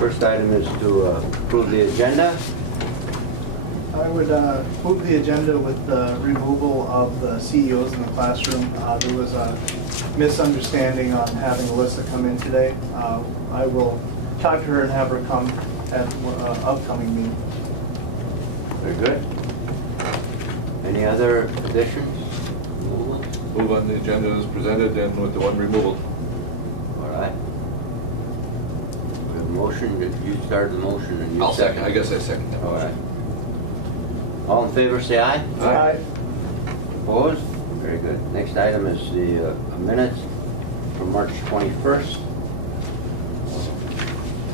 First item is to approve the agenda. I would move the agenda with the removal of the CEOs in the classroom. There was a misunderstanding on having Alyssa come in today. I will talk to her and have her come at upcoming meeting. Very good. Any other additions? Move on the agenda as presented and with the one removal. All right. We have a motion. You started the motion and you I'll second. I guess I second that. All right. All in favor, say aye. Aye. Opposed? Very good. Next item is the minutes from March 21st.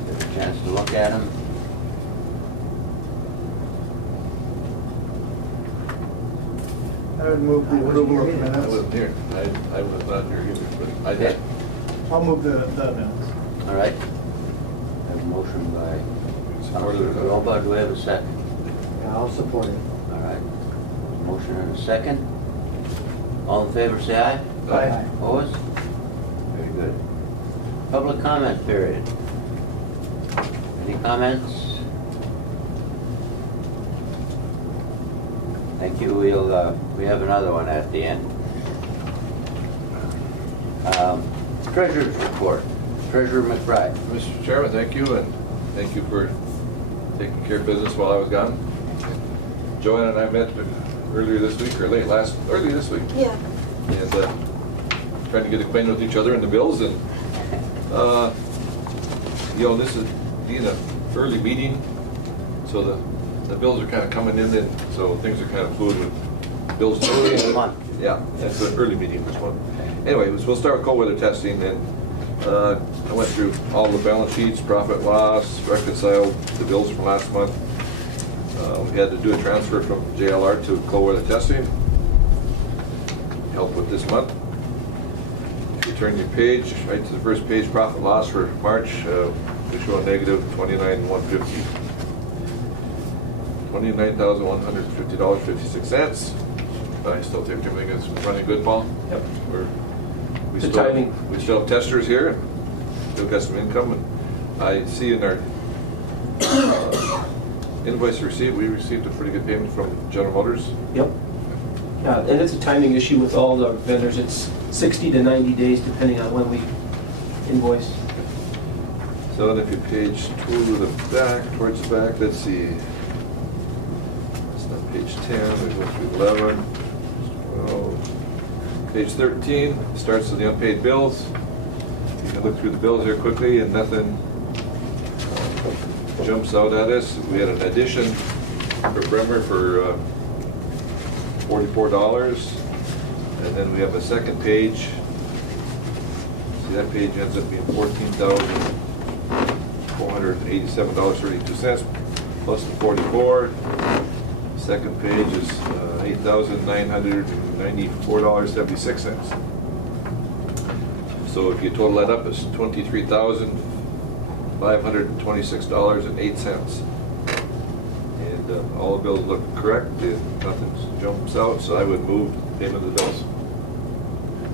Get a chance to look at them. I would move the approval of the I minutes. wasn't here. I was not here either, but I did. I'll move the minutes. All right. I have a motion by Supported Councilor it. Groba. Do we have a second? Yeah, I'll support it. All right. Motion and a second. All in favor, say aye. Aye. Opposed? Very good. Public comment period. Any comments? Thank you. We have another one at the end. Treasurer's report. Treasurer McBride. Mr. Chairman, thank you, and thank you for taking care of business while I was gone. Joanne and I met earlier this week, or early this week. Yeah. And trying to get acquainted with each other and the bills, and this is being an early meeting, so the bills are kind of coming in, and so things are kind of fluid with bills. Early month. Yeah, it's an early meeting this one. Anyway, we'll start with cold weather testing, and I went through all the balance sheets, profit loss, reconciled the bills from last month. We had to do a transfer from JLR to cold weather testing. Help with this month. If you turn your page, right to the first page, profit loss for March, we show a negative $29,150. $29,150.56. I still think everything is running good, Paul? Yep. We The still, timing. we still have testers here, and still got some income, and I see in our invoice receipt, we received a pretty good payment from General Motors. Yep. Yeah, and it's a timing issue with all the vendors. It's 60 to 90 days depending on when we invoice. So then if you page 2 to the back, towards the back, let's see. It's not page 10, we go through 11, 12. Page 13 starts with the unpaid bills. You can look through the bills here quickly and nothing jumps out at us. We had an addition for Bremer for $44. And then we have a second page. See, that page ends up being $14,487.32 plus the 44. Second page is $8,994.76. So if you total that up, it's $23,526.08. And all the bills look correct. Nothing jumps out, so I would move payment of the bills.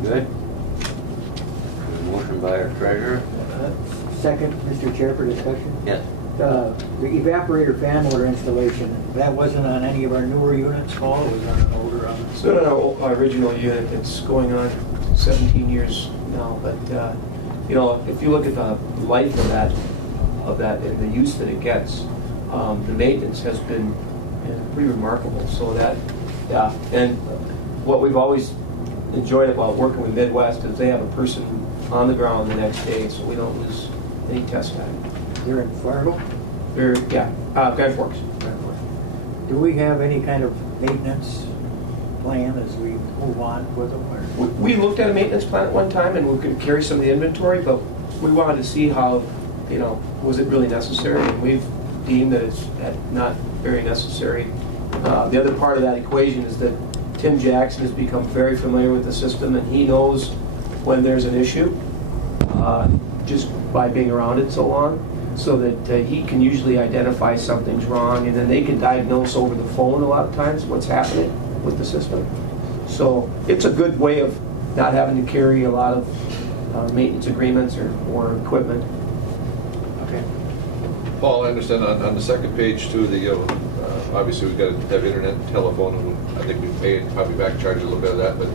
Good. Motion by our treasurer. Second, Mr. Chair, for discussion. Yes. The evaporator fan motor installation, that wasn't on any of our newer units, Paul, it was on an older one. It's not our original unit that's going on 17 years now, but if you look at the life of that and the use that it gets, the maintenance has been pretty remarkable. So that, yeah, and what we've always enjoyed about working with Midwest is they have a person on the ground the next day, so we don't lose any test time. They're in Fargo? Grand Forks. Do we have any kind of maintenance plan as we move on with them? Or? We looked at a maintenance plan at one time and we could carry some of the inventory, but we wanted to see how, was it really necessary? And we've deemed that it's not very necessary. The other part of that equation is that Tim Jackson has become very familiar with the system, and he knows when there's an issue just by being around it so long, so that he can usually identify something's wrong, and then they can diagnose over the phone a lot of times what's happening with the system. So it's a good way of not having to carry a lot of maintenance agreements or equipment. Okay. Paul, I understand on the second page too, obviously we've got to have internet and telephone, and I think we pay and probably back charge a little bit of that, but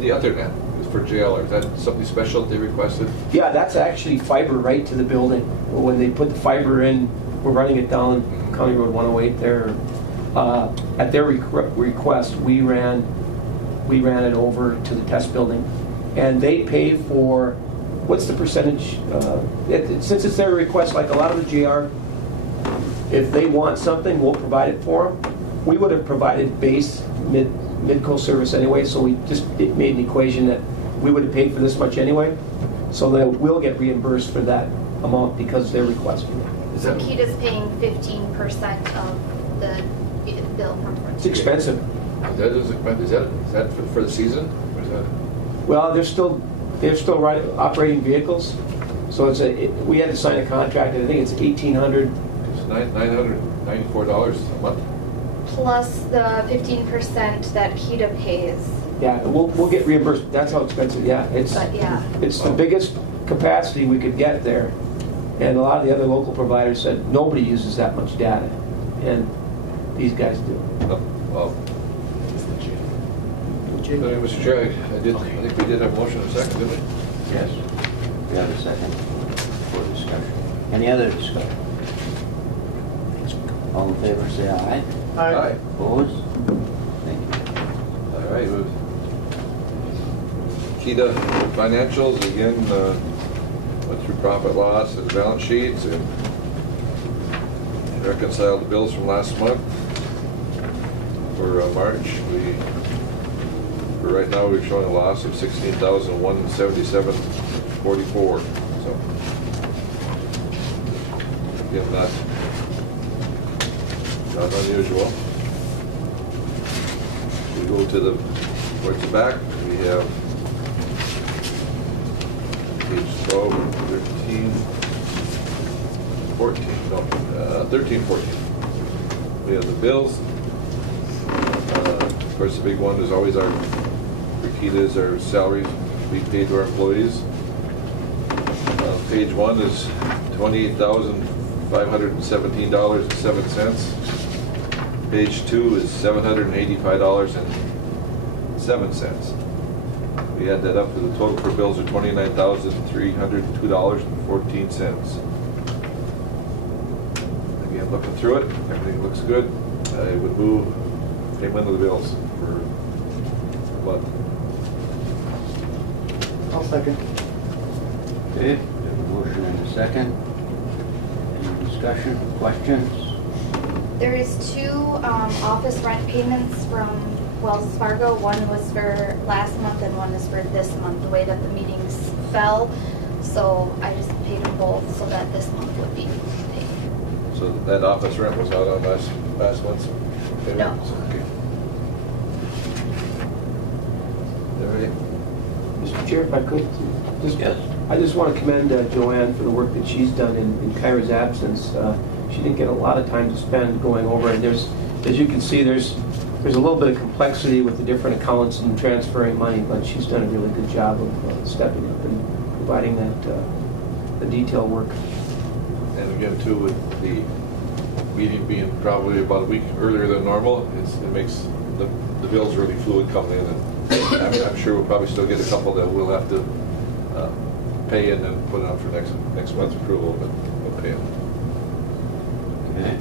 the Ethernet is for jail, is that something special that they requested? Yeah, that's actually fiber right to the building. When they put the fiber in, we're running it down County Road 108 there. At their request, we ran it over to the test building, and they pay for, what's the percentage? Since it's their request, like a lot of the JR, if they want something, we'll provide it for them. We would have provided base mid-co service anyway, so we just made an equation that we would have paid for this much anyway, so that we'll get reimbursed for that amount because they're requesting it. So KEDA's paying 15% of the bill from Frontier. It's expensive. Is that for the season? Or is that? Well, they're still operating vehicles, so we had to sign a contract, and I think it's $1,800. It's $994 a month. Plus the 15% that KEDA pays. Yeah, we'll get reimbursed. That's how expensive. Yeah, But yeah. it's the biggest capacity we could get there, and a lot of the other local providers said nobody uses that much data, and these guys do. Oh, well. Anyway, Mr. Chair, I think we did have a motion and a second, didn't we? Yes. We have a second for discussion. Any other discussion? All in favor, say aye. Aye. Opposed? Thank you. All right. KEDA financials, again, went through profit loss and balance sheets and reconciled the bills from last month for March. For right now, we're showing a loss of $16,177.44. So, again, not unusual. We go towards the back. We have page 12, 13, 14. No, 13, 14. We have the bills. Of course, the big one is always our KEDA's, our salaries we paid to our employees. Page 1 is $28,517.07. Page 2 is $785.07. We add that up to the total for bills of $29,302.14. Again, looking through it, everything looks good. I would move payment of the bills for the month. I'll second. Okay, we have a motion and a second. Any discussion, questions? There is two office rent payments from Wells Fargo. One was for last month and one is for this month, the way that the meetings fell. So I just paid them both so that this month would be paid. So that office rent was out on last month's payment? No. Okay. All right. Mr. Chair, if I could, Yes. I just want to commend Joanne for the work that she's done in Kyra's absence. She didn't get a lot of time to spend going over it. As you can see, there's a little bit of complexity with the different accounts and transferring money, but she's done a really good job of stepping up and providing that the detail work. And again, too, with the meeting being probably about a week earlier than normal, it makes the bills really fluid coming in. And I'm sure we'll probably still get a couple that we'll have to pay and then put it on for next month's approval, but we'll pay them. Okay.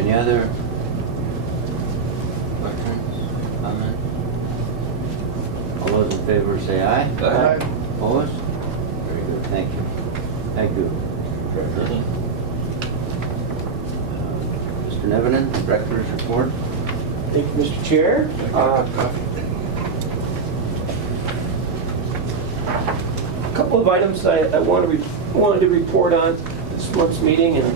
Any other questions, comments? All those in favor say aye. Aye. Opposed? Very good, thank you. Thank you, Treasurer. Mr. Nevenin, Director's Report. Thank you, Mr. Chair. A couple of items I wanted to report on this month's meeting, and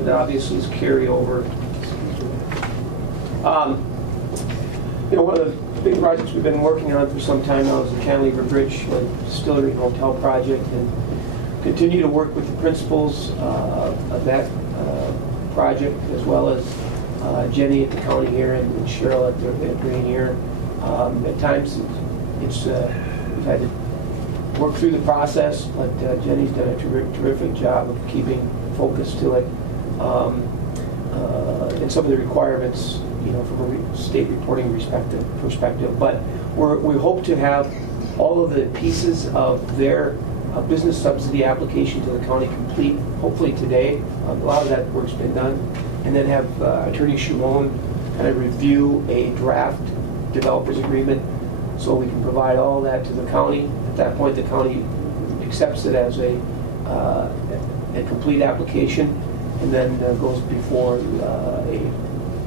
it obviously is carryover. One of the big projects we've been working on for some time now is the Cantilever Bridge Distillery and Hotel project, and continue to work with the principals of that project, as well as Jenny at the county here and Cheryl at Rainier. At times, we've had to work through the process, but Jenny's done a terrific job of keeping focus to it. And some of the requirements, you know, from a state reporting perspective. But we hope to have all of the pieces of their business subsidy application to the county complete, hopefully today. A lot of that work's been done. And then have Attorney Shimon kind of review a draft developers agreement so we can provide all that to the county. At that point, the county accepts it as a complete application, and then goes before a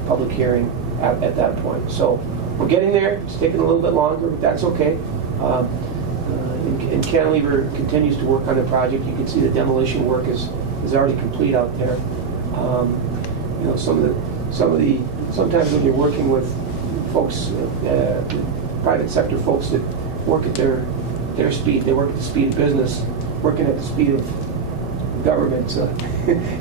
public hearing at that point. So we're getting there. It's taking a little bit longer, but that's okay. And Cantilever continues to work on the project. You can see the demolition work is already complete out there. You know, sometimes when you're working with folks, private sector folks that work at their speed, they work at the speed of business. Working at the speed of government,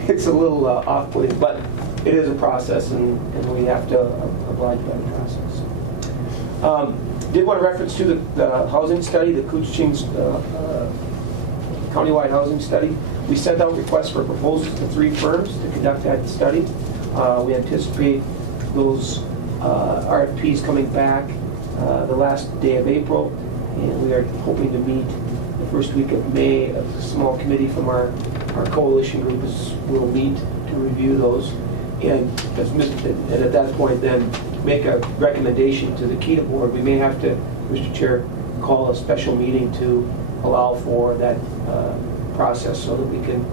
it's a little off-putting, but it is a process, and we have to oblige by the process. Did want to reference to the housing study, the Koochiching's countywide housing study. We sent out requests for proposals to 3 firms to conduct that study. We anticipate those RFPs coming back the last day of April, and we are hoping to meet the first week of May. A small committee from our coalition group will meet to review those, and at that point then make a recommendation to the KETA board. We may have to, Mr. Chair, call a special meeting to allow for that process so that we can,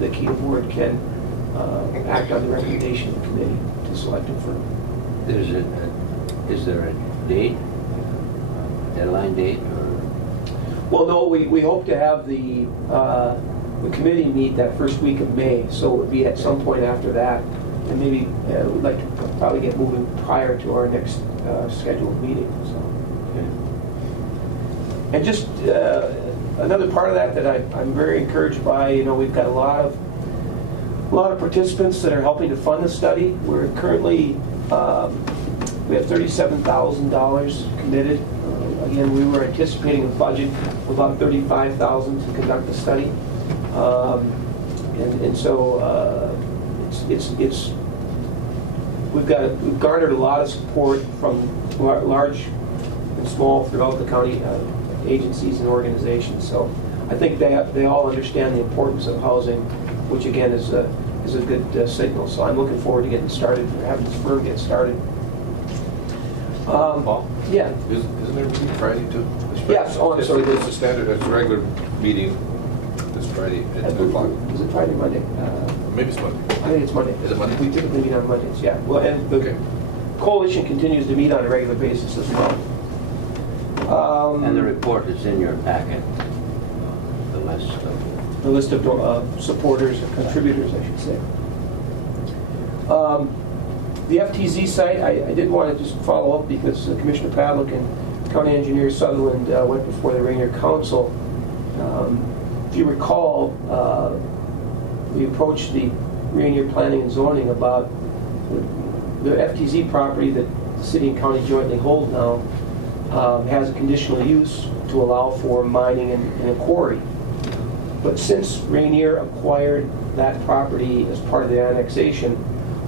the KETA board can act on the recommendation of the committee to select a firm. Is there a date, deadline date, or? Well, no, we hope to have the committee meet that first week of May, so it would be at some point after that, and maybe we'd like to probably get moving prior to our next scheduled meeting. So, okay. And just another part of that I'm very encouraged by. You know, we've got a lot of participants that are helping to fund the study. We're currently we have $37,000 committed. Again, we were anticipating a budget of about $35,000 to conduct the study, and so we've garnered a lot of support from large and small throughout the county agencies and organizations. So I think they all understand the importance of housing, which again is a good signal. So I'm looking forward to getting started, having this firm get started. Paul? Yeah. Isn't there a meeting Friday too? Yes. Oh, I'm sorry. It's a standard, it's a regular meeting this Friday at 2 o'clock. Is it Friday, Monday? Maybe it's Monday. I think it's Monday. Is it Monday? We typically meet on Mondays, yeah. Well, and the coalition continues to meet on a regular basis as well. And the report is in your packet, the list of... The list of supporters or contributors, I should say. The FTZ site, I did want to just follow up because Commissioner Pavlik and County Engineer Sutherland went before the Rainier Council. If you recall, we approached the Rainier Planning and Zoning about the FTZ property that the city and county jointly hold now has a conditional use to allow for mining in a quarry. But since Rainier acquired that property as part of the annexation,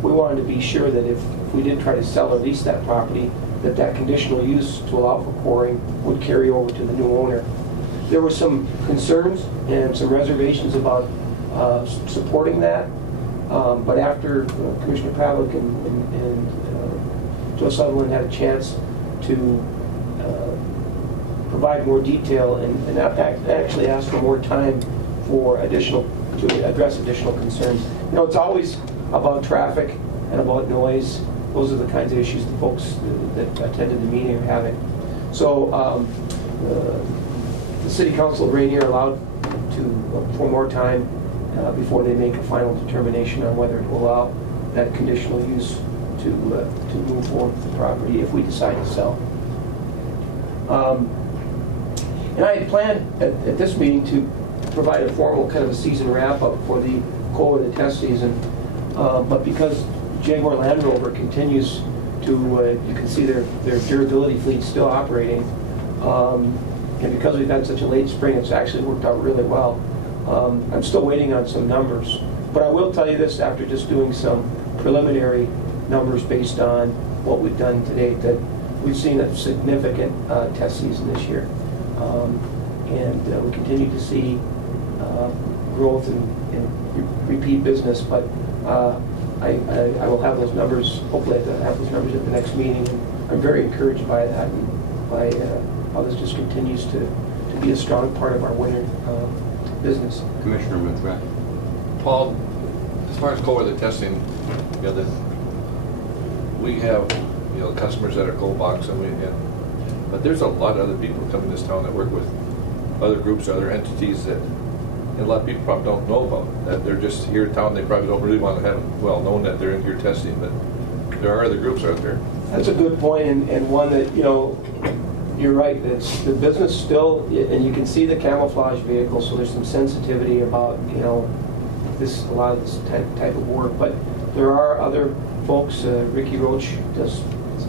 we wanted to be sure that if we did try to sell or lease that property, that conditional use to allow for quarrying would carry over to the new owner. There were some concerns and some reservations about supporting that, but after Commissioner Pavlik and Joe Sutherland had a chance to provide more detail and actually ask for more time to address additional concerns. You know, it's always about traffic and about noise. Those are the kinds of issues the folks that attended the meeting are having. So the City Council of Rainier allowed for more time before they make a final determination on whether to allow that conditional use to move forward with the property if we decide to sell. And I had planned at this meeting to provide a formal kind of a season wrap-up for the cold and the test season, but because Jaguar Land Rover continues to, you can see their durability fleet still operating, And because we've had such a late spring, it's actually worked out really well. I'm still waiting on some numbers. But I will tell you this, after just doing some preliminary numbers based on what we've done to date, that we've seen a significant test season this year. And we continue to see growth in repeat business, but I will have those numbers, hopefully I'll have those numbers at the next meeting. I'm very encouraged by that and by how this just continues to be a strong part of our winter business. Commissioner McGrath. Paul, as far as cold weather testing, you know, we have, you know, customers that are cold box, but there's a lot of other people come in this town that work with other groups, other entities that a lot of people probably don't know about. That they're just here in town, they probably don't really want to have it well known that they're in here testing, but there are other groups out there. That's a good point, and one that, you know, you're right, it's the business still, and you can see the camouflage vehicle, so there's some sensitivity about, you know, a lot of this type of work, but there are other folks. Ricky Roach has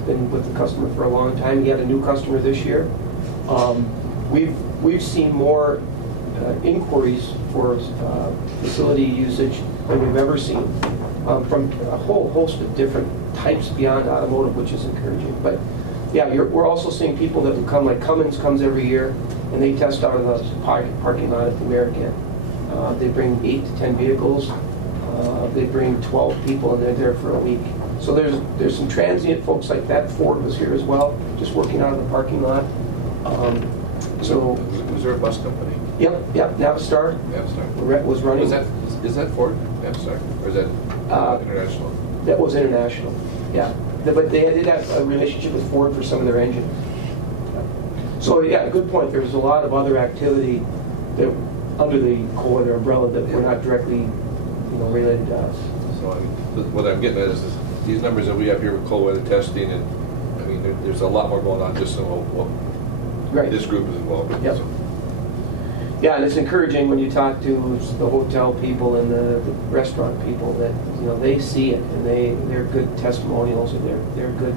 been with the customer for a long time. He had a new customer this year. We've seen more inquiries for facility usage than we've ever seen from a whole host of different types beyond automotive, which is encouraging. But yeah, we're also seeing people that will come, like Cummins comes every year, and they test out of the parking lot at the American. They bring 8 to 10 vehicles. They bring 12 people, and they're there for a week. So there's some transient folks like that. Ford was here as well, just working out of the parking lot. Was there a bus company? Yep, Navistar. Navistar. Was running. Is that Ford? Navistar, or is that international? That was international. Yeah, but they did have a relationship with Ford for some of their engines. So yeah, good point. There's a lot of other activity that under the cold weather umbrella that we're not directly, you know, related to us. So what I'm getting at is these numbers that we have here with cold weather testing, and I mean there's a lot more going on just than what this group is involved with. Yep. So. Yeah, and it's encouraging when you talk to the hotel people and the restaurant people that, you know, they see it and they're good testimonials and they're good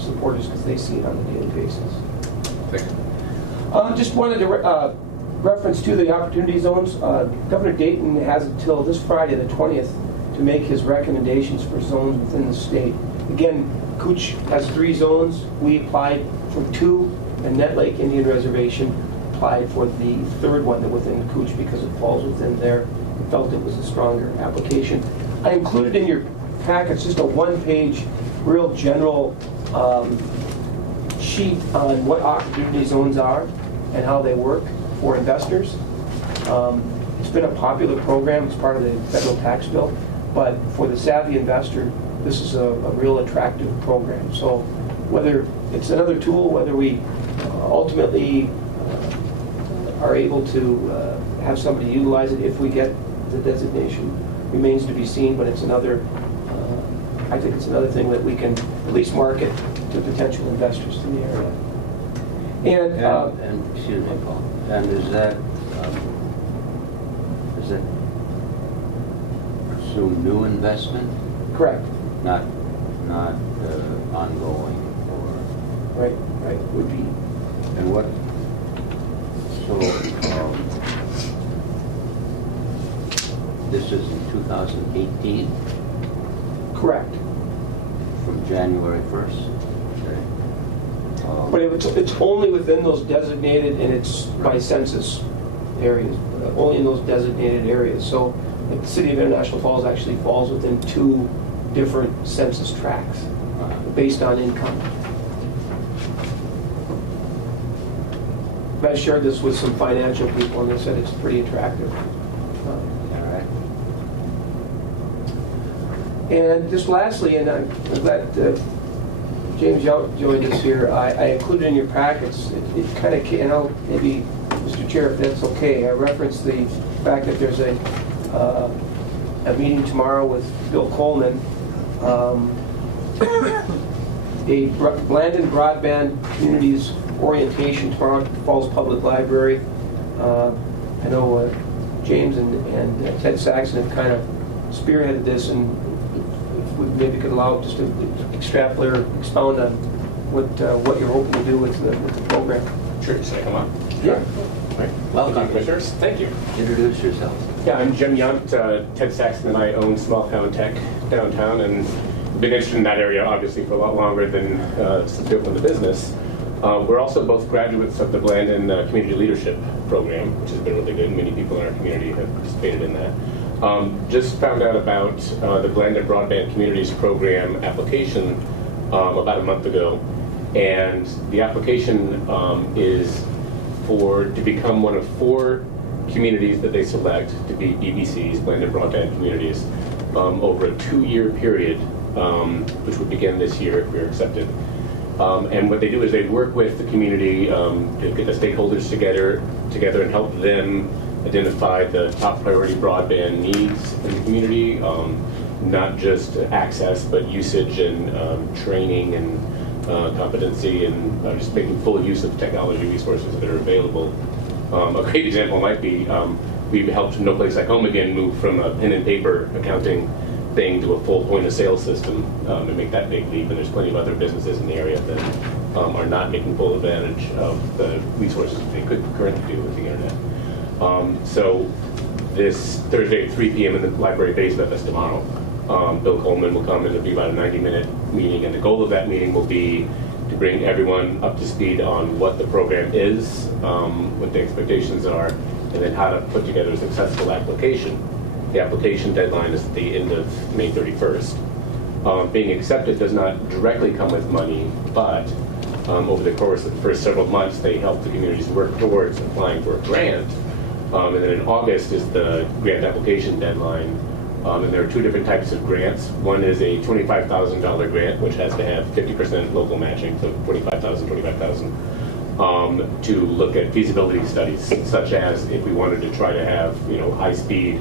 supporters because they see it on a daily basis. Thank you. Just wanted to reference to the opportunity zones. Governor Dayton has until this Friday, the 20th, to make his recommendations for zones within the state. Again, Cooch has 3 zones. We applied for 2, and Net Lake Indian Reservation applied for the 3rd one within Cooch because it falls within there. We felt it was a stronger application. I included in your packets just a 1-page, real general sheet on what opportunity zones are and how they work for investors. It's been a popular program. It's part of the federal tax bill, but for the savvy investor, this is a real attractive program. So whether it's another tool, whether we ultimately are able to have somebody utilize it if we get the designation remains to be seen, but it's another, I think it's another thing that we can at least market to potential investors in the area. And excuse me, Paul, and is that assume new investment? Correct. Not ongoing or... Right, would be. And what, so, this is in 2018? Correct. From January 1st? But it's only within those designated, and it's by census areas, only in those designated areas. So the city of International Falls actually falls within 2 different census tracts based on income. I shared this with some financial people, and they said it's pretty attractive. All right. And just lastly, and I'm glad James joined us here, I included in your packets, it kind of, you know, maybe, Mr. Chair, if that's okay, I referenced the fact that there's a meeting tomorrow with Bill Coleman, a land and broadband communities orientation tomorrow at Falls Public Library. I know James and Ted Saxon have kind of spearheaded this, and if we maybe could allow just to extrapolate or expound on what you're hoping to do with the program. Sure, should I come up? Yeah. Right. Welcome. Thank you, Commissioners. Thank you. Introduce yourself. Yeah, I'm Jim Yount, Ted Saxton, and I own Small Town Tech downtown, and been interested in that area obviously for a lot longer than since we opened the business. We're also both graduates of the Blandon Community Leadership Program, which has been really good. Many people in our community have participated in that. Just found out about the Blandon Broadband Communities Program application about a month ago, and the application is to become one of 4 communities that they select to be BBCs, Blandon Broadband Communities, over a 2-year period, which would begin this year if we're accepted. And what they do is they work with the community to get the stakeholders together and help them identify the top priority broadband needs in the community, not just access, but usage and training and competency, and just making full use of technology resources that are available. A great example might be we've helped No Place Like Home Again move from a pen and paper accounting thing to a full point of sale system and make that big leap. And there's plenty of other businesses in the area that are not making full advantage of the resources that they could currently do with the internet. So this Thursday at 3 p.m. in the library basement, that's tomorrow, Bill Coleman will come, and it'll be about a 90-minute meeting. And the goal of that meeting will be to bring everyone up to speed on what the program is, what the expectations are, and then how to put together a successful application. The application deadline is at the end of May 31st. Being accepted does not directly come with money, but over the course of the first several months, they help the communities work towards applying for a grant. And then in August is the grant application deadline. And there are 2 different types of grants. One is a $25,000 grant, which has to have 50% local matching, so $25,000, to look at feasibility studies, such as if we wanted to try to have, high-speed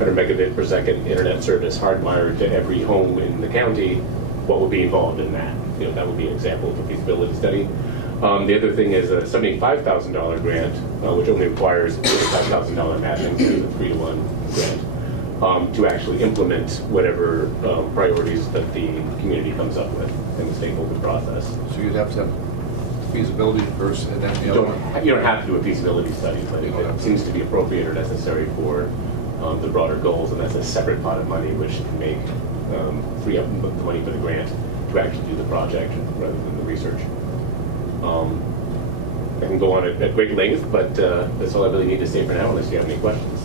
100 megabit per second internet service hardwired to every home in the county, what would be involved in that? That would be an example of a feasibility study. The other thing is a $75,000 grant, which only requires $55,000 matching, so it's a 3-to-1 grant, to actually implement whatever priorities that the community comes up with in the stakeholder process. So you'd have to have feasibility first and then the other one? You don't have to do a feasibility study, but it seems to be appropriate or necessary for the broader goals, and that's a separate pot of money which can make free up the money for the grant to actually do the project rather than the research. I can go on at great length, but that's all I really need to say for now, unless you have any questions.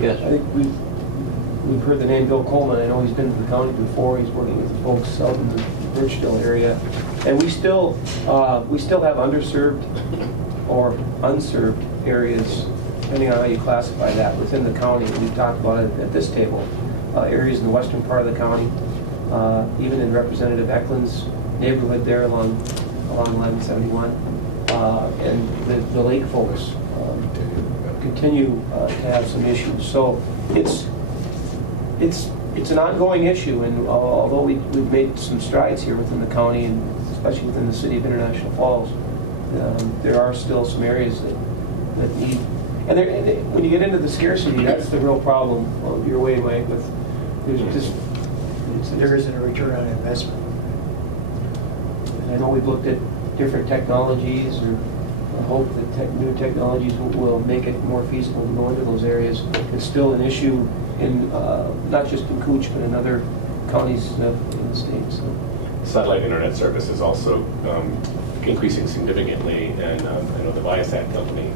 Yes. I think we've heard the name Bill Coleman. I know he's been to the county before. He's working with the folks out in the Birchdale area, and we still have underserved or unserved areas, depending on how you classify that, within the county. We've talked about it at this table. Areas in the western part of the county, even in Representative Eklund's neighborhood there along 1171, and the lake folks continue to have some issues. So it's an ongoing issue, and although we've made some strides here within the county, and especially within the city of International Falls, there are still some areas that need. And when you get into the scarcity, that's the real problem of your way, Mike. There isn't a return on investment. And I know we've looked at different technologies, or hope that new technologies will make it more feasible to go into those areas. It's still an issue in not just in Cooch, but in other counties in the state. So. Satellite internet service is also increasing significantly, and I know the Viasat company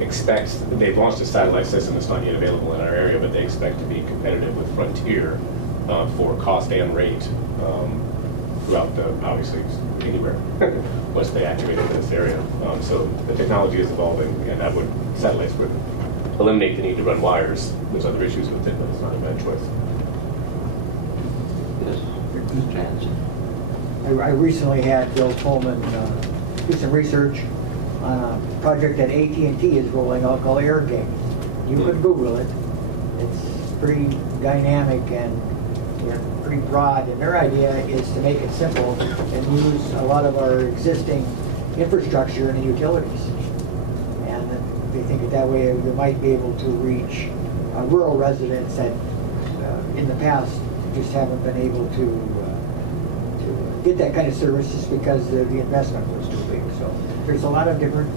expects, they've launched a satellite system that's not yet available in our area, but they expect to be competitive with Frontier for cost and rate throughout obviously anywhere once they activate in this area. So the technology is evolving, and satellites would eliminate the need to run wires. There's other issues with it, but it's not a bad choice. I recently had Bill Coleman do some research on a project that AT&T is rolling out called AirGate. You could Google it. It's pretty dynamic and pretty broad, and their idea is to make it simple and use a lot of our existing infrastructure in the utilities. And they think that way they might be able to reach rural residents that in the past just haven't been able to get that kind of service just because the investment was too big. So there's a lot of different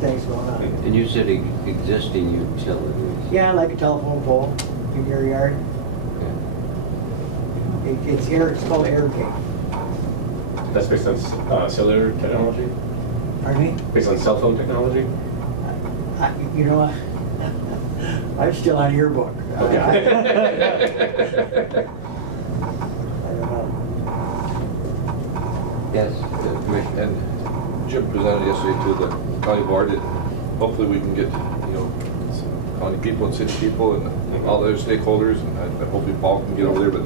things going on. And you said existing utilities. Yeah, like a telephone pole in your yard. It's called air gate. That's based on cellular technology? Pardon me? Based on cell phone technology? You know, I'm still on your book. Okay. I don't know. Yes, And Jim presented yesterday to the county board, and hopefully we can get, county people and city people and all the other stakeholders, and hopefully Paul can get over there, but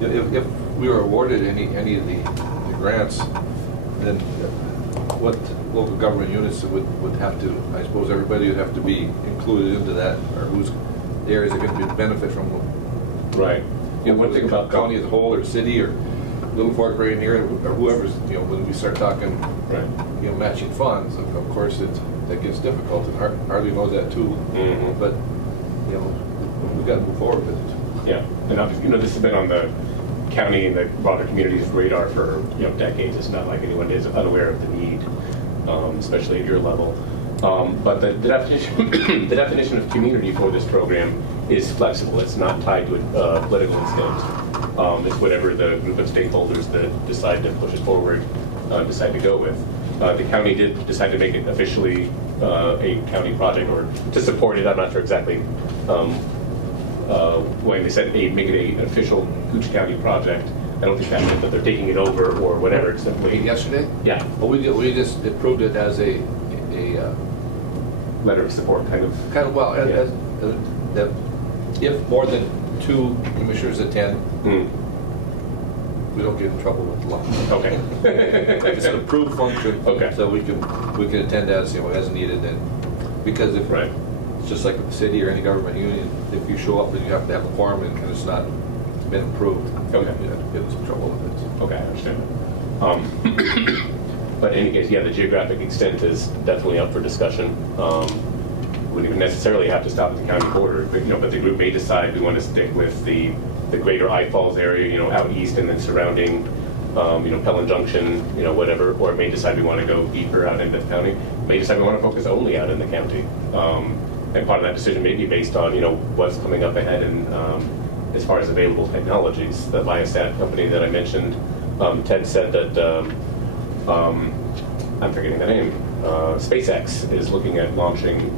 if we were awarded any of the grants, then what local government units would have to, I suppose everybody would have to be included into that, or whose areas are going to benefit from them. Right. What think about county as a whole, or city, or Little Fork right here, or whoever's, when we start talking, Right. Matching funds, of course, that gets difficult, and Harley knows that too. Mm-hmm. But, we got to move forward with it. Yeah, and obviously, this has been on the county and the broader community's radar for decades. It's not like anyone is unaware of the need, especially at your level. But the definition, the definition of community for this program is flexible. It's not tied to a political intent. It's whatever the group of stakeholders that decide to push it forward decide to go with. The county did decide to make it officially a county project, or to support it. I'm not sure exactly when they said make it an official Cooch County project. I don't think that meant that they're taking it over or whatever. It's simply Yesterday? Yeah, Well, we just approved it as a letter of support, kind of. well, Yeah. that if more than 2 commissioners attend, we don't get in trouble with the law. Okay. It's an approved function. Okay. So we can attend as needed, and because if Right. it's just like the city or any government union, if you show up and you have to have a quorum and it's not been approved, Okay. you have to get in some trouble with it. Okay, I understand. But in any case, yeah, the geographic extent is definitely up for discussion. Wouldn't even necessarily have to stop at the county border, but the group may decide we want to stick with the greater I Falls area, out east and then surrounding, Pelham Junction, whatever, or it may decide we want to go deeper out into the county. It may decide we want to focus only out in the county. And part of that decision may be based on, what's coming up ahead and as far as available technologies. The Viasat company that I mentioned, Ted said that, I'm forgetting the name, SpaceX is looking at launching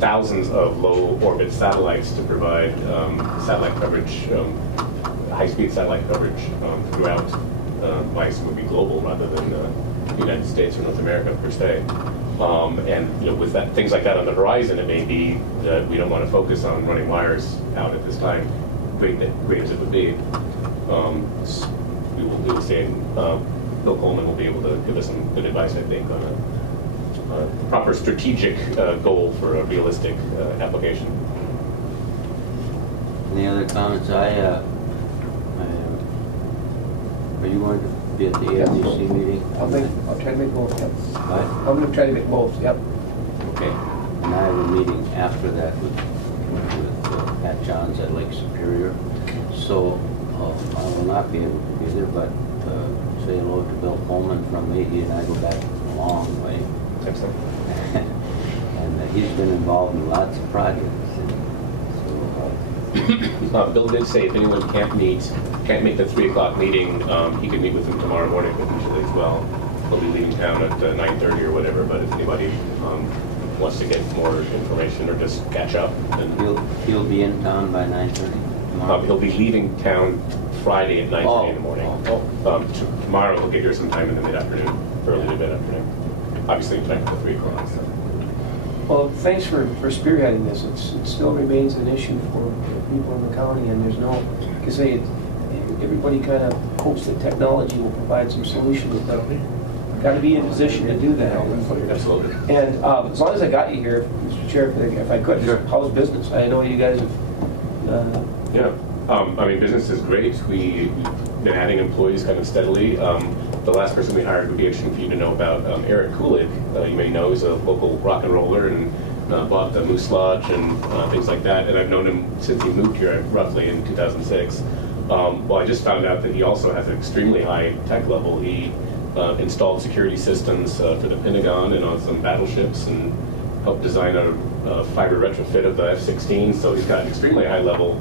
thousands of low orbit satellites to provide satellite coverage, high-speed satellite coverage throughout. Vice would be global rather than the United States or North America per se. And with that, things like that on the horizon, it may be that we don't want to focus on running wires out at this time, great as it would be. We will see. Bill Coleman will be able to give us some good advice, I think, on a proper strategic goal for a realistic application. Any other comments? Are you going to be at the AFDC meeting? I'll try to make both, yep. What? I'm going to try to make both, yep. Okay. And I have a meeting after that with Pat Johns at Lake Superior. So I will not be able to be there, but say hello to Bill Coleman from me. He and I go back a long way. Excellent. And he's been involved in lots of projects. Bill did say if anyone can't make the 3 o'clock meeting, he could meet with them tomorrow morning usually as well. He'll be leaving town at 9:30 or whatever, but if anybody wants to get more information or just catch up, then He'll be in town by 9:30 tomorrow? he'll be leaving town Friday at 9:30 in the morning. Tomorrow he'll get here sometime in the mid-afternoon, early to mid-afternoon. Obviously, back to 3 o'clock. So. Well, thanks for spearheading this. It still remains an issue for people in the county, and there's no, like I say, everybody kind of hopes that technology will provide some solutions, but got to be in position to do that. Absolutely. And as long as I got you here, Mr. Chair, if I could, Sure. how's business? I know you guys have. Yeah. Business is great. We've been adding employees kind of steadily. The last person we hired would be interesting for you to know about. Eric Kulig, you may know, is a local rock and roller and bought the Moose Lodge and things like that. And I've known him since he moved here, roughly in 2006. Well, I just found out that he also has an extremely high tech level. He installed security systems for the Pentagon and on some battleships, and helped design a fiber retrofit of the F-16. So he's got extremely high level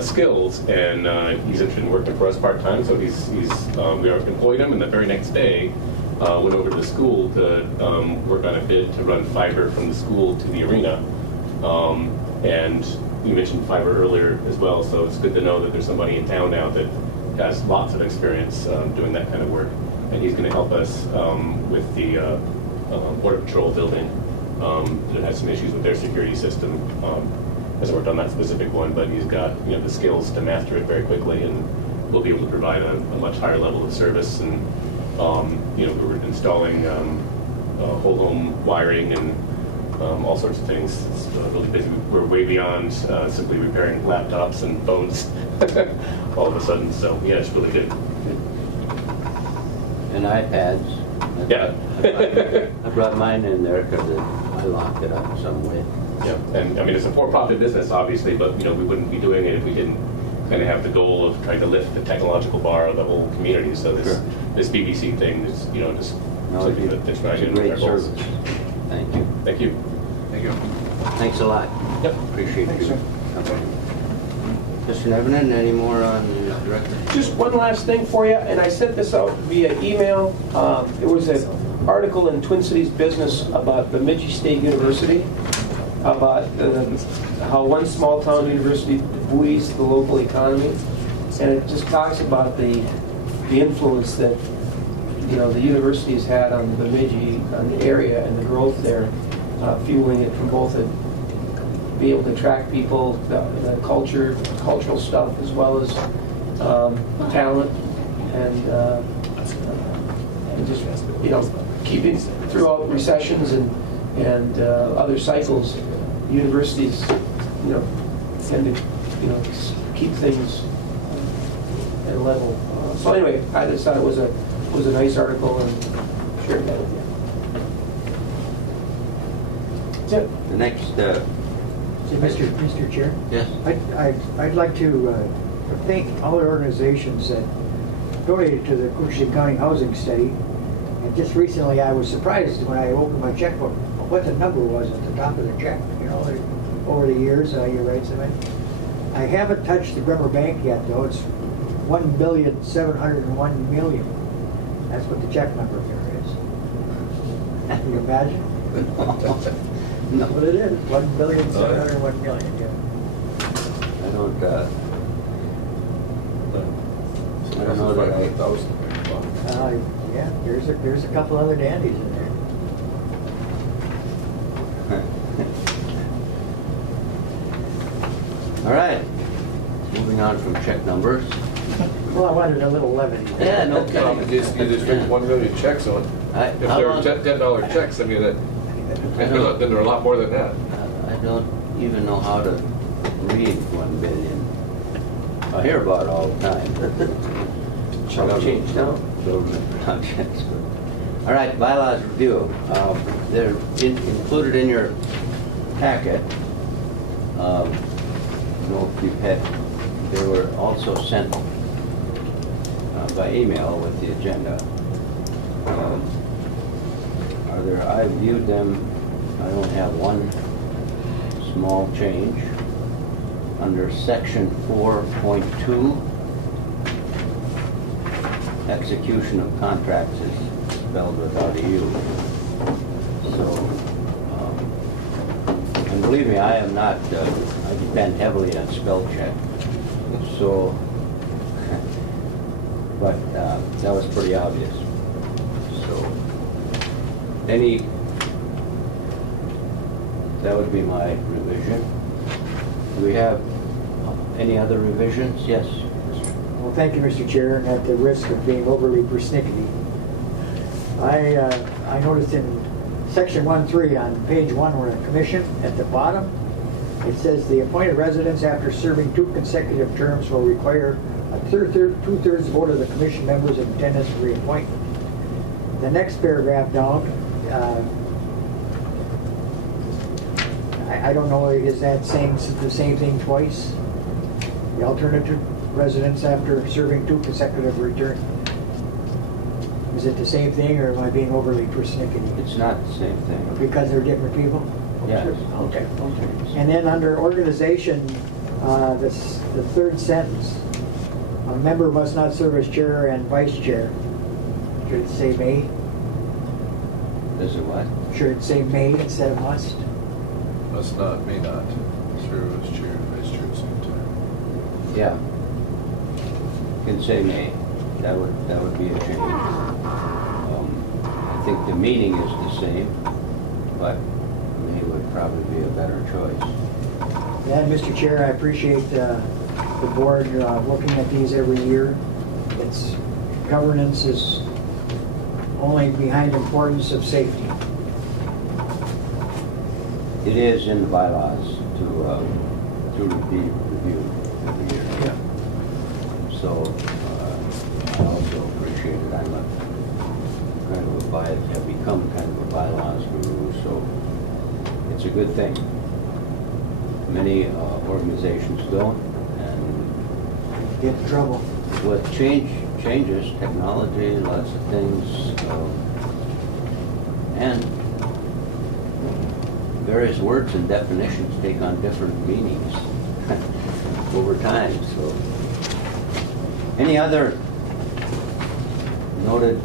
skills, and he's interested in working for us part-time. So we employed him, and the very next day went over to the school to work on a bid to run fiber from the school to the arena. And you mentioned fiber earlier as well, so it's good to know that there's somebody in town now that has lots of experience doing that kind of work. And he's going to help us with the Border Patrol building that has some issues with their security system. Hasn't worked on that specific one, but he's got the skills to master it very quickly, and we'll be able to provide a much higher level of service. And we're installing whole home wiring and all sorts of things. It's really busy. We're way beyond simply repairing laptops and phones all of a sudden. So yeah, it's really good. And iPads. Yeah. I brought mine in there because I locked it up some way. Yeah, and I mean it's a for-profit business, obviously, but we wouldn't be doing it if we didn't kind of have the goal of trying to lift the technological bar of the whole community. So this BBC thing is just something that fits right in with our goals. Service. Thank you. Thank you. Thank you. Thanks a lot. Yep. Appreciate Thanks, you. sir. Okay. Mr. Nevenin, any more on the director? Just one last thing for you, and I sent this out via email. There was an article in Twin Cities Business about Bemidji State University, about how one small town university buoys the local economy, and it just talks about the influence that the university has had on the Bemidji, on the area, and the growth there, fueling it from both be able to attract people, the cultural stuff, as well as talent, and just keeping throughout recessions and other cycles, universities tend to keep things at a level. So anyway, I just thought it was a nice article and shared that with you. That's it. The next, Mr. Chair? yes. I'd like to thank all the organizations that donated to the Koochiching County Housing Study. And just recently, I was surprised when I opened my checkbook what the number was at the top of the check. Over the years, you write something. I haven't touched the Bremer Bank yet, though. It's $1,701,000,000. That's what the check number there is. Can you imagine? No. What it is, $1,701,000,000. Yeah. I don't know that Yeah, there's a couple other dandies in there. All right. Moving on from check numbers. Well, I wanted a little levity. Yeah, no You kidding. just picked 1 million checks on. If How they're long- $10 checks, I mean, then there are a lot more than that. I don't even know how to read 1 billion. I hear about it all the time. Chunk change now. Government projects. All right, bylaws review. They're included in your packet. They were also sent by email with the agenda. I viewed them. I only have one small change. Under section 4.2, execution of contracts is spelled without a U. So, and believe me, I am not, I depend heavily on spell check. So, but that was pretty obvious. So, that would be my revision. Do we have any other revisions? Yes. Well, thank you, Mr. Chair, and at the risk of being overly persnickety, I noticed in section 1.3 on page 1 where the commission at the bottom, it says the appointed residents after serving 2 consecutive terms will require a two-thirds vote of the commission members in attendance for reappointment. The next paragraph down, I don't know, is that saying the same thing twice? The alternative residence after serving 2 consecutive return. Is it the same thing, or am I being overly persnickety? It's not the same thing. Because they're different people? Yes. Okay. And then under organization, the third sentence, a member must not serve as chair and vice chair. Should it say may? Does it what? Should it say may instead of must? Must not, may not serve as chair and vice chair at the same time. Yeah. Can say may. That would be a change. I think the meaning is the same, but may would probably be a better choice. And Mr. Chair, I appreciate the board looking at these every year. Its governance is only behind importance of safety. It is in the bylaws to be reviewed every year. Yeah. So I also appreciate it. I'm a kind of a bias, have become kind of a bylaws guru, so it's a good thing. Many organizations don't, and Get in trouble. with changes, technology, lots of things, and various words and definitions take on different meanings over time. So, any other noted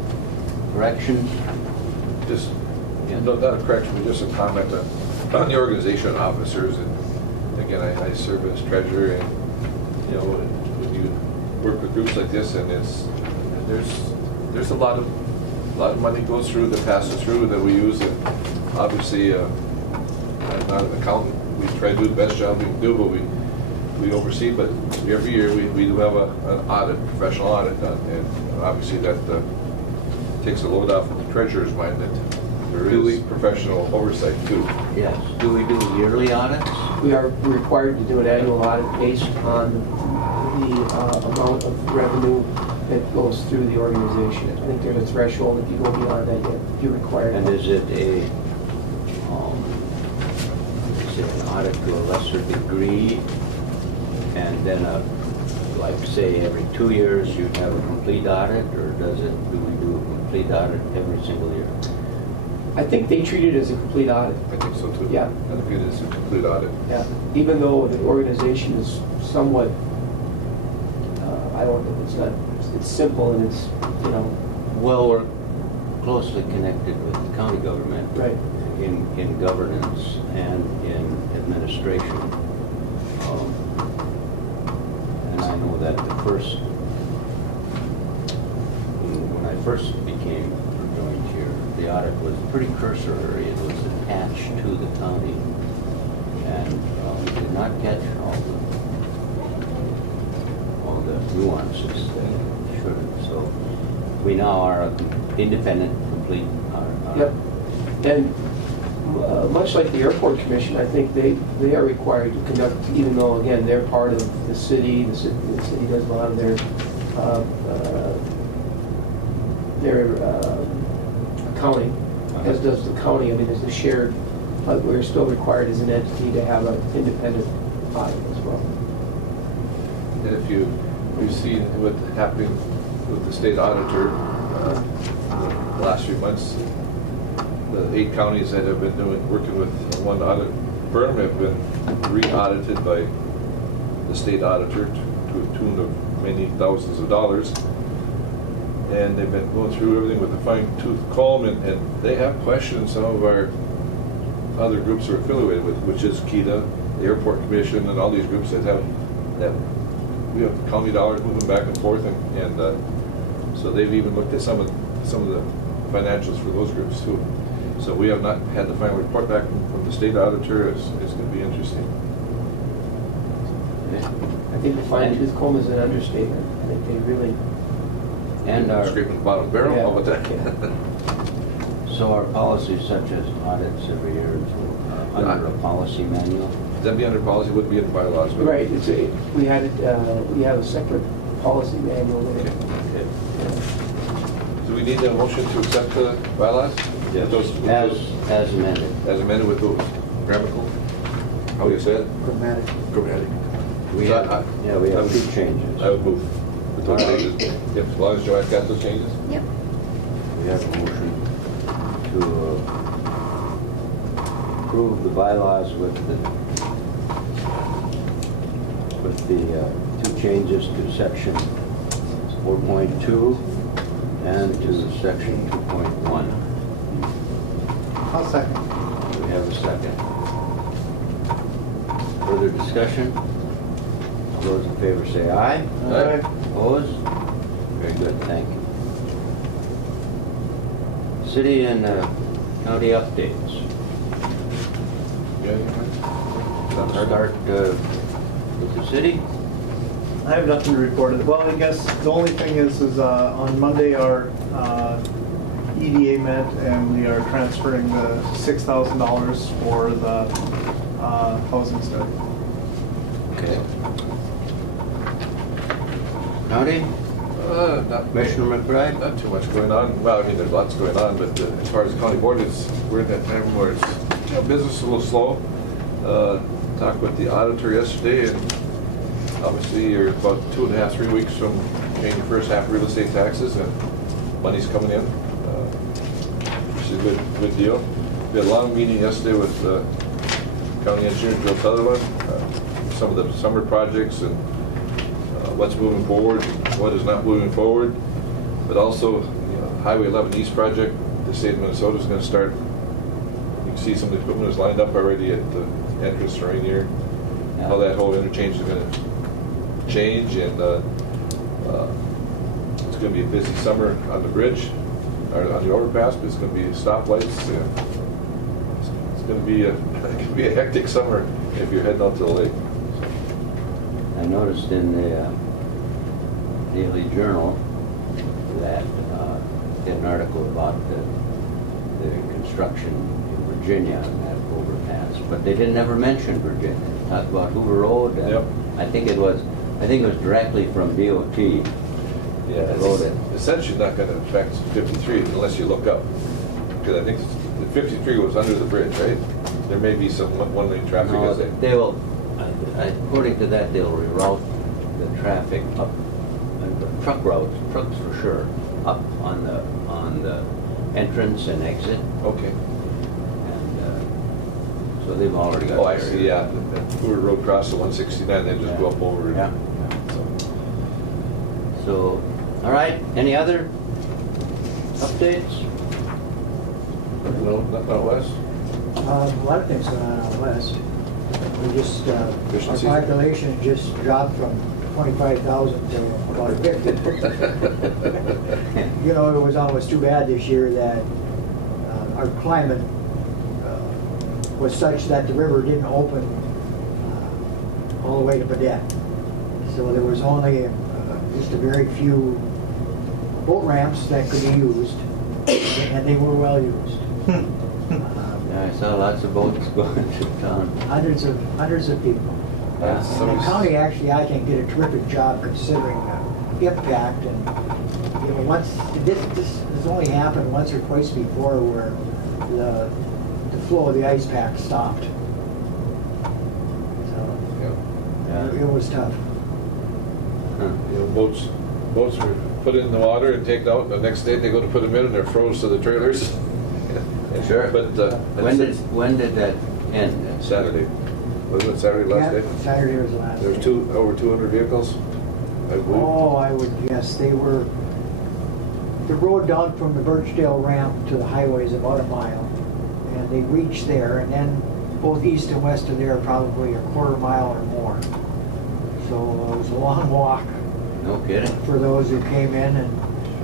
corrections? Just, Yeah. not a correction, but just a comment on the organization officers. And again, I serve as treasurer, and you know, when you work with groups like this, and there's a lot of money goes through, that passes through, that we use. And obviously, I'm not an accountant. We try to do the best job we can do, but we oversee. But every year we do have an audit, professional audit done, and obviously that takes a load off of the treasurer's mind that there is professional oversight too. Yes. Do we do yearly audits? We are required to do an annual audit based on the amount of revenue that goes through the organization. I think there's a threshold. If you go beyond that, you're required. And is it an audit to a lesser degree, and then like say every 2 years you'd have a complete audit, or do we do a complete audit every single year? I think they treat it as a complete audit. I think so too. Yeah. I think it is a complete audit. Yeah. Even though the organization is somewhat, I don't know, it's simple and it's, you know. Well, we're closely connected with the county government. Right. In governance and in administration. And I know that when I first became joined here, the audit was pretty cursory. It was attached to the county, and did not catch all the nuances that it should have. So we now are an independent, complete audit. Yep. And much like the airport commission, I think they are required to conduct, even though again they're part of the city. The city does a lot of their accounting, as does the county. I mean, as a shared, but we're still required as an entity to have an independent audit as well. And if you've seen what happened with the state auditor the last few months, the 8 counties that have been working with one audit firm have been re-audited by the state auditor to a tune of many thousands of dollars. And they've been going through everything with a fine-tooth comb, and they have questioned some of our other groups are affiliated with, which is KEDA, the Airport Commission, and all these groups that we have county dollars moving back and forth, and so they've even looked at some of the financials for those groups too. So we have not had the final report back from the state auditor. It's going to be interesting. I think the fine-tooth comb is an understatement. I think they really. And our Scraping the bottom of the barrel, Yeah. how about that? So our policies such as audits every year under a policy manual? That'd be under policy, wouldn't be in the bylaws. But Right. We have a separate policy manual with it. do we need a motion to accept the bylaws? Yes. As amended. As amended with those grammatical, how do you say it? Grammatic. Grammatic. We So have, yeah, we have two changes. I would move with those changes. Yep, as long as Joanne got those changes. Yep. We have a motion to approve the bylaws with the two changes to section 4.2 and to section 2.1. I'll second. We have a second. Further discussion? All those in favor say aye. Aye. Opposed? Very good, thank you. City and county updates. Yeah, Let's start with the city. I have nothing to report. Well, I guess the only thing is on Monday our EDA met and we are transferring the $6,000 for the housing study. Okay. County? Not Commissioner McBride? Not too much going on. Well, I mean, there's lots going on, but as far as the county board is, we're in that time where it's, business is a little slow. Talked with the auditor yesterday, and obviously you're about 2.5, 3 weeks from paying your first half real estate taxes, and money's coming in, which is a good deal. We had a long meeting yesterday with County Engineer Joe Sutherland, some of the summer projects and what's moving forward, what is not moving forward, but also Highway 11 East project. The state of Minnesota is going to start. You can see some of the equipment is lined up already at the entrance to Rainier. How that whole interchange is going to change, and it's going to be a busy summer on the bridge, or on the overpass, but it's going to be stoplights. It's going to be a hectic summer if you're heading out to the lake. I noticed in the Daily Journal that did an article about the construction in Virginia on that overpass, but they didn't ever mention Virginia. They talked about Hoover Road. And Yep. I think it was directly from DOT. Yeah, Road it's essentially not going to affect 53 unless you look up, because I think the 53 was under the bridge, right? There may be some one-lane traffic. No, as they they will, according to that, they'll reroute the traffic up, truck routes, trucks for sure, up on the entrance and exit. Okay. And so they've already got. Oh, I see, yeah. The Hoover Road cross the 169, then just go up over. Yeah. So, all right, any other updates? No, not out west. A lot of things going on out west. We just, our Efficiency. population just dropped from 25,000 to about 50. You know, it was almost too bad this year that our climate was such that the river didn't open all the way to Badet. So there was only just a very few boat ramps that could be used, and they were well used. Yeah, I saw lots of boats going to town. Hundreds of people. Yeah. And the county actually, I think, did a terrific job considering the impact. And you know, once this has only happened once or twice before, where the flow of the ice pack stopped. So Yeah. it was tough. Huh. You know, boats were put in the water and taken out, and the next day they go to put them in and they're froze to the trailers. Sure. But When did that end? Saturday. Wasn't it Saturday last Yeah, day? Saturday was the last There was day. over 200 vehicles, I believe. Oh, I would guess they were, the road down from the Birchdale ramp to the highway is about a mile. And they reached there, and then both east and west of there probably a quarter mile or more. So it was a long walk No kidding. for those who came in, and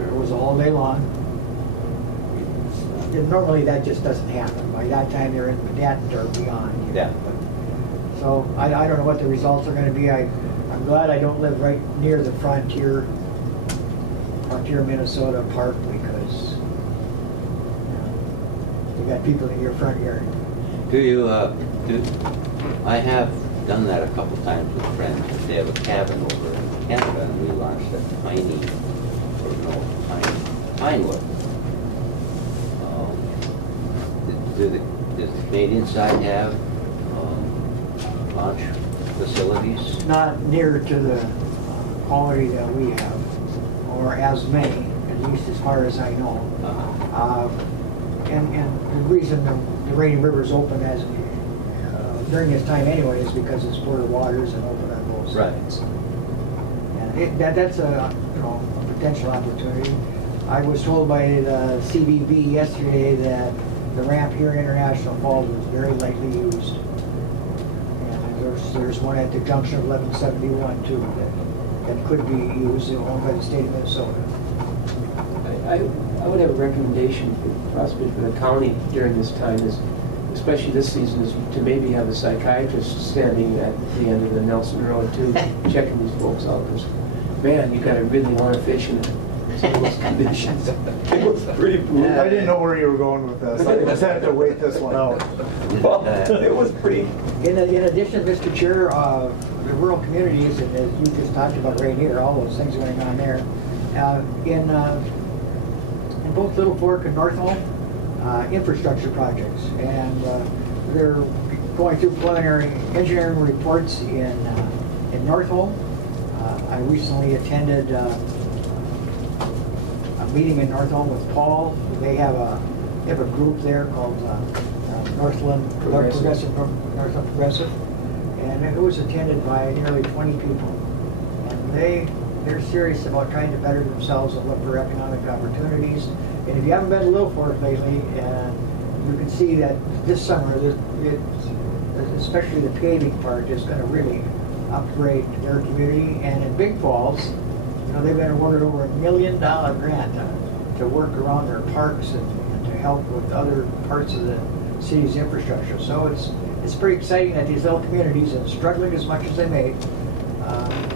it was all day long. And normally that just doesn't happen. By that time they're in Badet or beyond. You know, Yeah. but- So I don't know what the results are going to be. I'm glad I don't live right near the Frontier Minnesota Park, because you got people in your front yard. Do you, I have done that a couple times with friends. They have a cabin over in Canada, and we launched a Pinewood. Does the Canadian side have launch facilities? Not near to the quality that we have, or as many, at least as far as I know. And the reason the Rainy River's open as during this time anyway is because it's border waters and open on both sides. And that's a potential opportunity. I was told by the CBB yesterday that the ramp here in International Falls is very lightly used. And there's one at the junction of 1171 too that could be used, owned by the state of Minnesota. I would have a recommendation possibly for the county during this time is, especially this season, is to maybe have a psychiatrist standing at the end of the Nelson Road too, checking these folks out. Because, man, you gotta really want to fish in some of those conditions. It was pretty brutal. I didn't know where you were going with this. I just had to wait this one out. Well, it was pretty. In addition, Mr. Chair, the rural communities, and as you just talked about right here, all those things going on there, in both Little Fork and North Home, infrastructure projects, and they're going through preliminary engineering reports in North Home. I recently attended a meeting in North Home with Paul. They have a group there called Northland Progressive, and it was attended by nearly 20 people. And they're serious about trying to better themselves and look for economic opportunities. And if you haven't been to Little Fork lately, you can see that this summer, especially the paving part, is going to really upgrade their community. And in Big Falls, they've been awarded over $1 million grant to work around their parks and to help with other parts of the city's infrastructure. So it's pretty exciting that these little communities, and struggling as much as they may,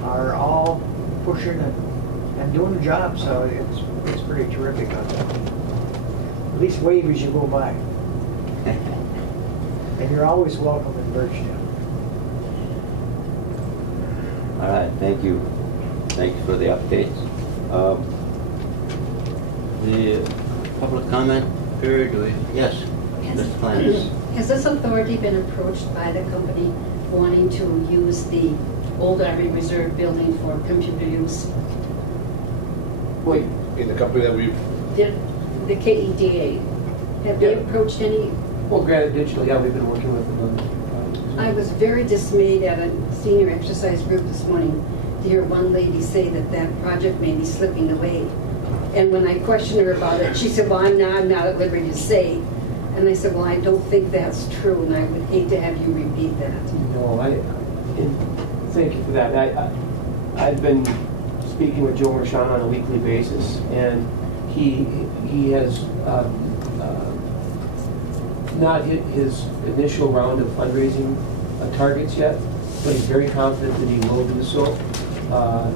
are all pushing and doing the job. So it's pretty terrific out there. At least wave as you go by. And you're always welcome in Birchtown. All right, thank you. Thank you for the updates. The public comment period, yes, Ms. Clance. Has this authority been approached by the company wanting to use the old Army Reserve building for computer use? Wait, In the company that we, The KEDA, have they approached any? well, Granite Digital, yeah, we've been working with them on. I was very dismayed at a senior exercise group this morning to hear one lady say that project may be slipping away. And when I questioned her about it, she said, well, I'm not at liberty to say. And I said, well, I don't think that's true, and I would hate to have you repeat that. No, thank you for that. I've been speaking with Joe Marchand on a weekly basis, and he has not hit his initial round of fundraising targets yet, but he's very confident that he will do so.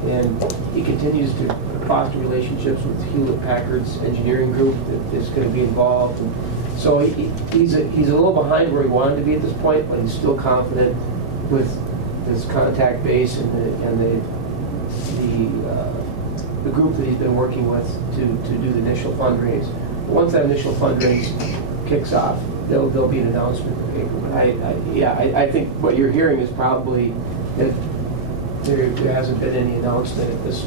And he continues to foster relationships with Hewlett-Packard's engineering group that is going to be involved. And so he's a little behind where he wanted to be at this point, but he's still confident with his contact base and the group that he's been working with to do the initial fundraise. But once that initial fundraise kicks off, there'll be an announcement in the paper. But I think what you're hearing is probably that there hasn't been any announcement at this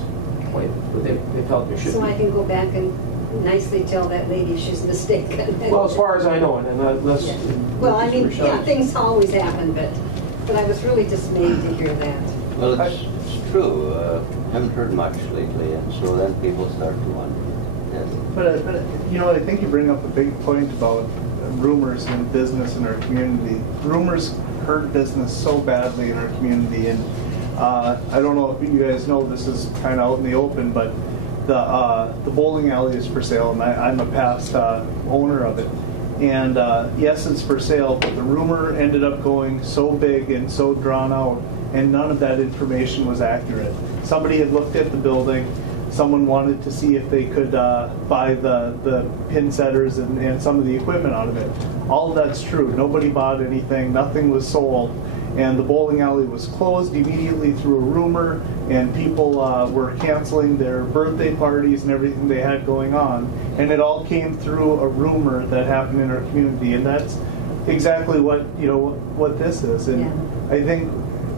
point, but they felt there should So be. I can go back and nicely tell that lady she's mistaken. Well, as far as I know, and unless... Yeah. Well, I mean, yeah, things always happen, but I was really dismayed to hear that. Well, it's true. Haven't heard much lately, and so then people start to wonder. Yes. But I think you bring up a big point about rumors in business in our community. Rumors hurt business so badly in our community, and I don't know if you guys know, this is kind of out in the open, but the bowling alley is for sale, and I'm a past owner of it. And yes, it's for sale, but the rumor ended up going so big and so drawn out, and none of that information was accurate. Somebody had looked at the building, someone wanted to see if they could buy the pin setters and some of the equipment out of it. All of that's true. Nobody bought anything, nothing was sold, and the bowling alley was closed immediately through a rumor, and people were canceling their birthday parties and everything they had going on, and it all came through a rumor that happened in our community, and that's exactly what this is. And Yeah. I think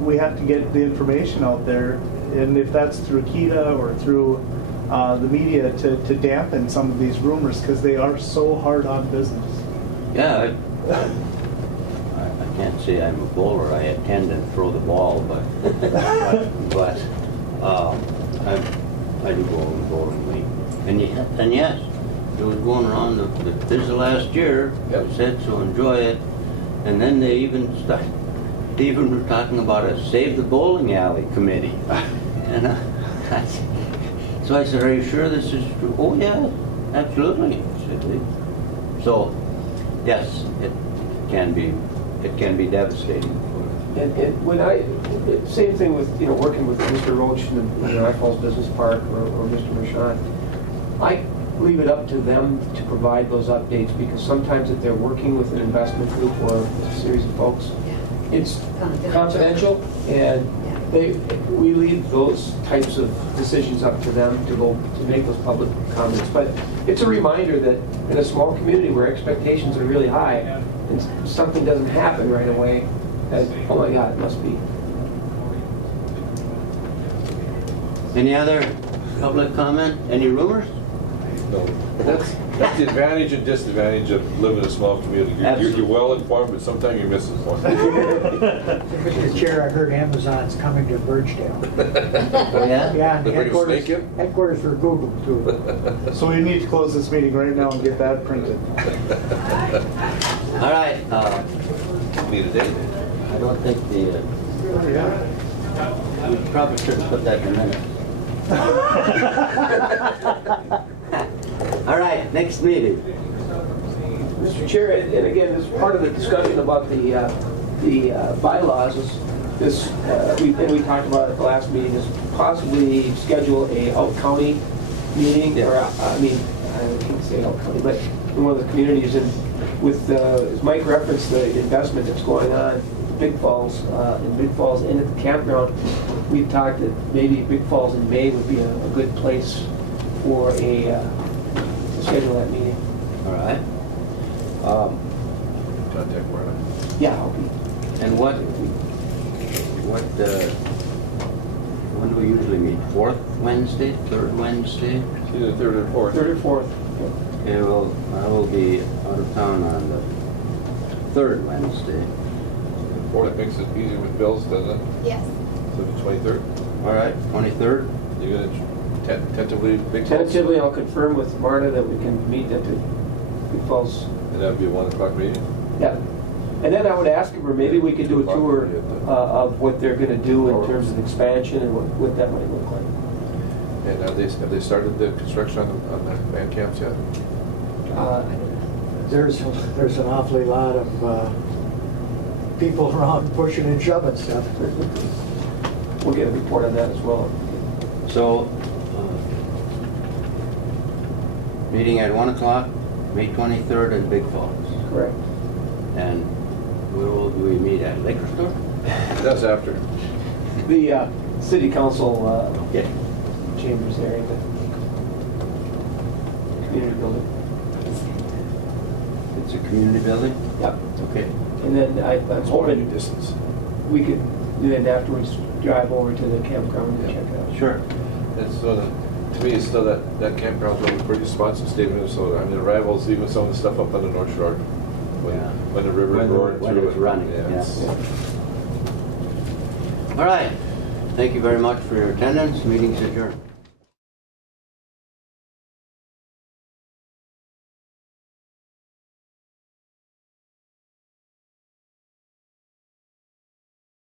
we have to get the information out there, and if that's through KEDA or through the media to dampen some of these rumors, because they are so hard on business. Yeah, I can't say I'm a bowler. I attend and throw the ball, but I do go in bowling league. And yes, it was going around. This is the last year. Yep. I said so. Enjoy it. And then they even started. They even were talking about a Save the Bowling Alley committee. And so I said, "Are you sure this is true?" "Oh yeah, absolutely." So yes, it can be devastating. And when same thing with, working with Mr. Roach in the High Falls Business Park or Mr. Mershon, I leave it up to them to provide those updates, because sometimes if they're working with an investment group or a series of folks, it's confidential, and we leave those types of decisions up to them to make those public comments. But it's a reminder that in a small community where expectations are really high, and something doesn't happen right away, that, oh my God, it must be. Any other public comment? Any rumors? No, that's the advantage and disadvantage of living in a small community. You're well informed, but sometimes you're missing one. Mr. Chair, I heard Amazon's coming to Birchdale. Oh yeah? Yeah, and They bring a snake in? headquarters for Google too. So we need to close this meeting right now and get that printed. All right. Need a date? I don't think Yeah. we probably shouldn't put that in minutes. All right, next meeting. Mr. Chair, and again, as part of the discussion about the bylaws, is this, we talked about it at the last meeting, is possibly schedule a out-county meeting, or, I can't say out-county, but in one of the communities, and with, as Mike referenced, the investment that's going on in Big Falls and at the campground, we talked that maybe Big Falls in May would be a good place for to schedule that meeting. All right. Contact Marla. Yeah, I'll be. And when do we usually meet? Fourth Wednesday, third Wednesday? Either third or fourth. Third or fourth. Okay, well, I will be out of town on the third Wednesday. Fourth makes it easier with bills, doesn't it? Yes. So the 23rd. All right, 23rd? You're gonna tentatively Big Falls? Tentatively, I'll confirm with Marta that we can meet at the Big Falls. And that'd be a 1 o'clock meeting? Yeah. And then I would ask her, maybe we could do a tour of what they're going to do in terms of expansion and what that might look like. And have they started the construction on the band camps yet? There's an awfully lot of people around pushing and shoving stuff. We'll get a report on that as well. So, meeting at 1 o'clock, May 23rd in Big Falls. Correct. And where will we meet at? Liquor store? That's after. The city council Yeah. chambers there in the community building. It's a community building? Yep. Okay. And then I'm It's hoping walking distance. we could then afterwards drive over to the campground and check it out. Sure. And so, to me, it's still that campground's one of the prettiest spots in the state of Minnesota. I mean, it rivals even some of the stuff up on the North Shore. Yeah. When the river When roared through it's it. running, Yeah, it's- All right. Thank you very much for your attendance. Meeting's adjourned.